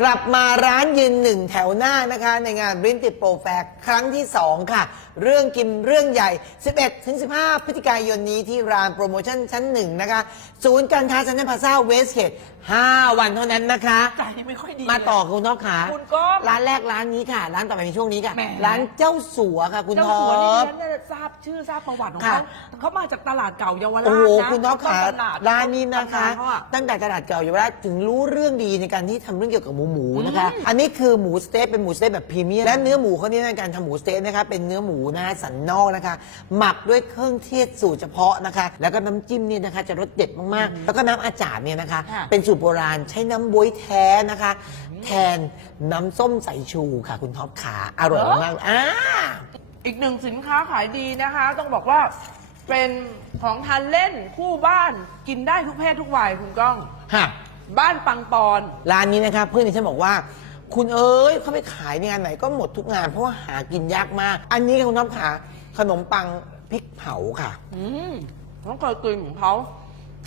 กลับมาร้านยืนหนึ่งแถวหน้านะคะ ในงานบรินติโปรแฟกครั้งที่ 2 ค่ะ เรื่องกินเรื่องใหญ่ 11 ถึง 15 พฤศจิกายนนี้ที่ร้านโปรโมชั่นชั้นหนึ่งนะคะ ศูนย์การค้าซันนพาซาเวสเกต5 วันเท่านั้นนะคะ ใจไม่ค่อยดีมาต่อคุณท็อปขาคุณก๊อฟร้านแรกร้านนี้ค่ะ ร้านต่อไปในช่วงนี้ค่ะ แหม ร้านเจ้าสัวค่ะ คุณเจ้าท็อสัวนี่ปดิฉันเนี่ยทราบชื่อทราบประวัติของค่ะ เขาเขามาจากตลาดเก่าเยาวราชโอ้โหนะคุณท็อปขาตลดร้านนี้นะคะตำาเขาอะตั้งแต่ตลาดเก่าเยาวราชถึงรู้เรื่องดีในการที่ทำเรื่องเกี่ยวกับหมูหมูนะคะ อันนี้คือหมูสเต๊กเป็นหมูสเต๊กแบบพรีเมียมและเนื้อหมูเขาเนี่ยในการทำหมูสเต๊กนะคะเป็นเนื้อหมูนะคะสันนอกนะคะ หมักด้วยเครื่องเทศสูตรเฉพาะนะคะ แล้วก็น้ำจิ้มเนี่ยนะคะจะรสเด็ดมากๆ แล้วก็น้ำอาจารย์เนี่ยนะคะ ค่ะ เป็นสูตรโบราณใช้น้ำบวยแท้นะคะ แทนน้ำส้มสายชูค่ะ คุณท็อปขาอร่อยมากๆอ่า อีกหนึ่งสินค้าขายดีนะคะ ต้องบอกว่าเป็นของทานเล่นคู่บ้านกินได้ทุกเพศทุกวัยคุณก้อง ฮะ บ้านปังปอน ร้านนี้นะคะเพื่อนที่ฉันบอกว่า คุณเอ้ยเขาไปขายในงานไหนก็หมดทุกงาน เพราะว่าหากินยากมาก อันนี้ค่ะคุณท็อปขาขนมปังพริกเผาค่ะ อืมต้องเคยกินของเขา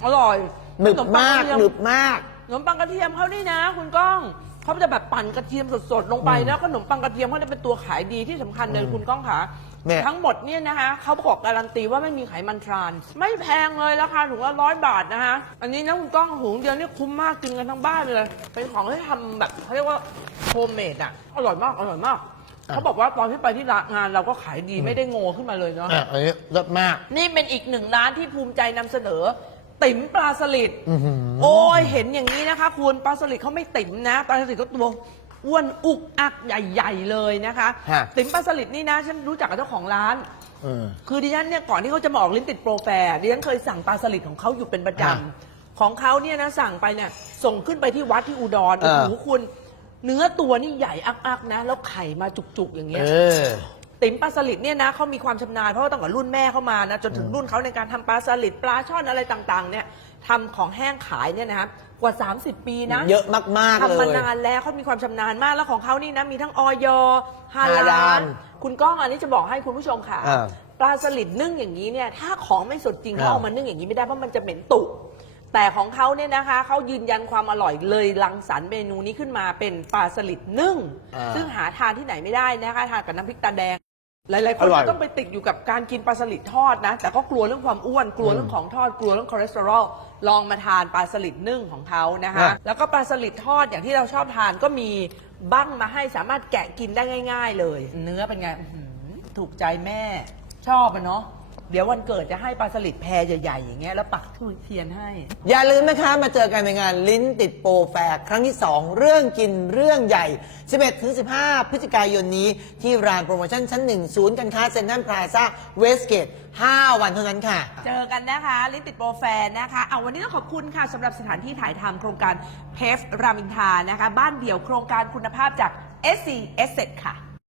อร่อยหนึบขปังมากระเทียหนึบมากขนมปังกระเทียมเขานี่นะ คุณก้องเขาจะแบบปั่นกระเทียมสดๆลงไปอืมแล้วขนมปังกระเทียมเขาจะเป็นตัวขายดีที่สำคัญเลยอืมคุณก้องขาเนี่ย ทั้งหมดเนี่ยนะคะเขาบอกการันตีว่าไม่มีไขมันทราน ไม่แพงเลยราคาถุงละร้อยบาทนะคะอันนี้นะคุณก้องหุงเดียวนี่คุ้มมากกินกันทั้งบ้านเลย เป็นของที่ทำแบบเขาเรียกว่าโฮมเมดอะอร่อยมากอร่อยมากเขาบอกว่าตอนที่ไปที่ร้านงานเราก็ขายดีไม่ได้โง่ขึ้นมาเลยเนาะ อะอันนี้รสมาก นี่เป็นอีกหนึ่งร้านที่ภูมิใจนำเสนอ ติ๋มปลาสลิดอื้อหือโอ้ยเห็นอย่างนี้นะคะ คุณปลาสลิดเขาไม่ติ๋มนะปลาสลิดก็ตัวอ้วนอุกอักใหญ่ ๆ เลยนะคะ ฮะติ๋มปลาสลิดนี่นะ ฉันรู้จักกับเจ้าของร้าน เออคือดิฉันเนี่ยก่อนที่เขาจะมาออกลิ้นติดโปรแฟร์ดิฉันเคยสั่งปลาสลิดของเขาอยู่เป็นประจฮะำของเขาเนี่ยนะสั่งไปเนี่ยส่งขึ้นไปที่วัดที่อุดรเอโอ้อ โหคุณ เนื้อตัวนี่ใหญ่อักๆนะ แล้วไข่มาจุกๆอย่างเงี้เอยอ ติ๋มปลาสลิดเนี่ยนะเขามีความชำนาญเพราะว่าตั้งแต่รุ่นแม่เข้ามานะจนถึงรุ่นเขาในการทำปลาสลิดปลาช่อนอะไรต่างๆเนี่ยทำของแห้งขายเนี่ยนะครับกว่า 30 ปีนะ เยอะมากๆเลทำมายนานแล้วเขามีความชำนาญมาก แล้วของเขานี่นะ มีทั้งออยฮาฮาลาลาลลคุณก้องอันนี้จะบอกให้คุณผู้ชมค่ะ อ่าปลาสลิดนึ่งอย่างนี้เนี่ย ถ้าของไม่สดจริงอ่าเขาเอามานึ่งอย่างนี้ไม่ได้เพราะมันจะเหม็นตุ แต่ของเขาเนี่ยนะคะ เขายืนยันความอร่อยเลยรังสรรค์เมนูนี้ขึ้นมาเป็นปลาสลิดนึ่ง อ่า ซึ่งหาทานที่ไหนไม่ได้นะคะ ทานกับน้ำพริกตาแดง หลายๆคอนร่อยก็ต้องไปติดอยู่กับการกินปลาสลิดทอดนะ แต่ก็กลัวเรื่องความอ้วน กลัวเรื่องของทอด กลัวเรื่องคอเลสเตอรอล ลองมาทานปลาสลิดนึ่งของเขานะคะ อะ แล้วก็ปลาสลิดทอดอย่างที่เราชอบทานก็มีบั้งมาให้สามารถแกะกินได้ง่าย ๆ เลย เนื้อเป็นไงอื้อหือถูกใจแม่ ชอบอะเนาะ เดี๋ยววันเกิดจะให้ปลาสลิดแพรใหญ่ๆอย่างเงี้ยแล้วปักทูบเทียนให้ อย่าลืมนะคะมาเจอกันในงานลิ้นติดโปรแฟร์ครั้งที่ 2 เรื่องกินเรื่องใหญ่ 11-15 พฤศจิกายนนี้ ที่ร้านโปรโมชั่นชั้น 1 ศูนย์การค้าเซ็นทรัลพลาซ่าเวสเกต 5 วันเท่านั้นค่ะ เจอกันนะคะลิ้นติดโปรแฟนนะคะเอาวันนี้ต้องขอบคุณค่ะสำหรับสถานที่ถ่ายทำโครงการเพฟรามินทานะคะ บ้านเดี่ยวโครงการคุณภาพจาก SC Asset ค่ะ